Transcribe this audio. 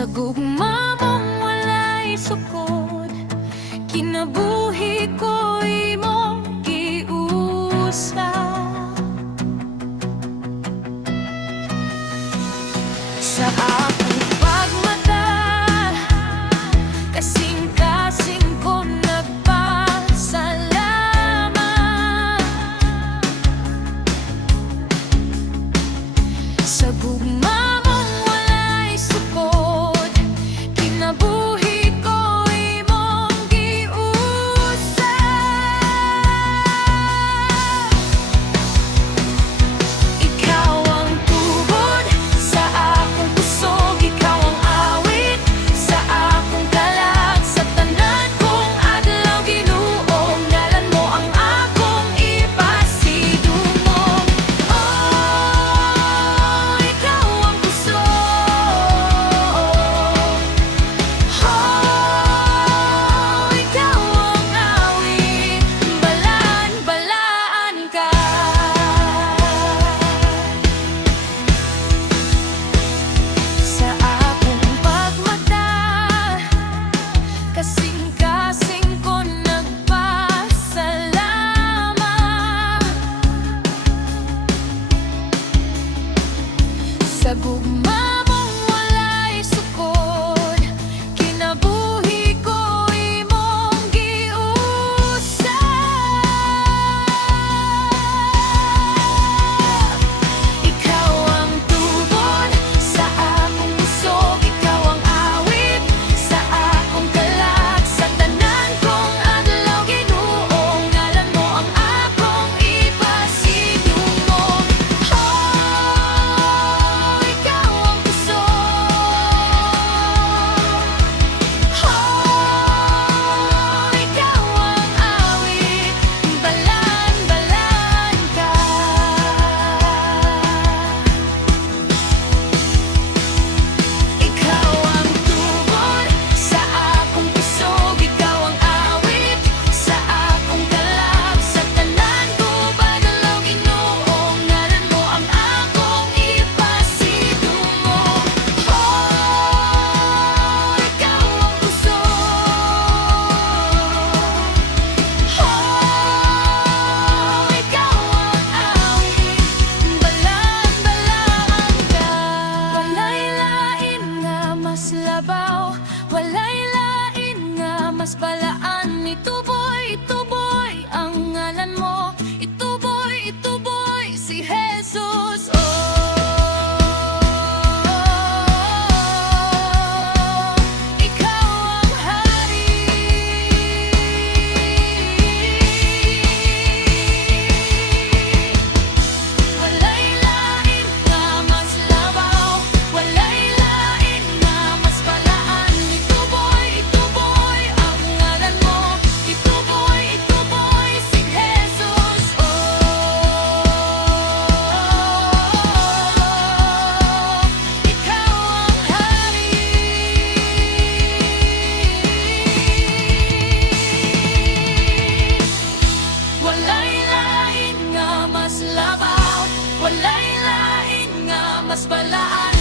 Sa gugma mong walay sukod, kinabuhi ko imong giusa. Sa akong pagmata, kasing-kasing ko nagpasalamat. Sa gugma mong walay sukod, kinabuhi ko imong giusa. Ikaw ang tubod sa akong kusog, ikaw ang awit sa akong kalag. Sa tanan kong adlaw Ginoo, ngalan mo ang akong ipasidungog. Oh, ikaw ang kusog. Oh, ikaw ang awit, balaan-balaan ka. Sa akong pagmata, kasing-kasing ko nagpasalamat. Sa gugma mong walay sukod, kinabuhi ko imong giusa. Ikaw ang tubod sa akong kusog, ikaw ang awit sa akong kalag. Sa tanan kong adlaw Ginoo, ngalan mo ang akong ipasidungog. Oh, ikaw ang kusog. Oh, ikaw ang awit, balaan-balaan ka. Ikaw ang tubod sa akong kusog, ikaw ang awit sa akong kalag. Sa tanan ko badalaw Ginoo, ngalan mo ang akong ipasidungog. Oh, ikaw ang kusog. Oh, ikaw ang awit, balaan-balaan ka. Walay lain nga mas labaw, walay lain nga mas balaan. Ituboy ang ngalan mo, ituboy si Jesus. Oh, ikaw ang hari. Walay lain nga mas labaw, walay lain nga mas balaan. Ituboy ang ngalan mo, ituboy si Jesus. Oh, ikaw ang hari. Walay lain nga mas labaw, walay lain nga mas balaan.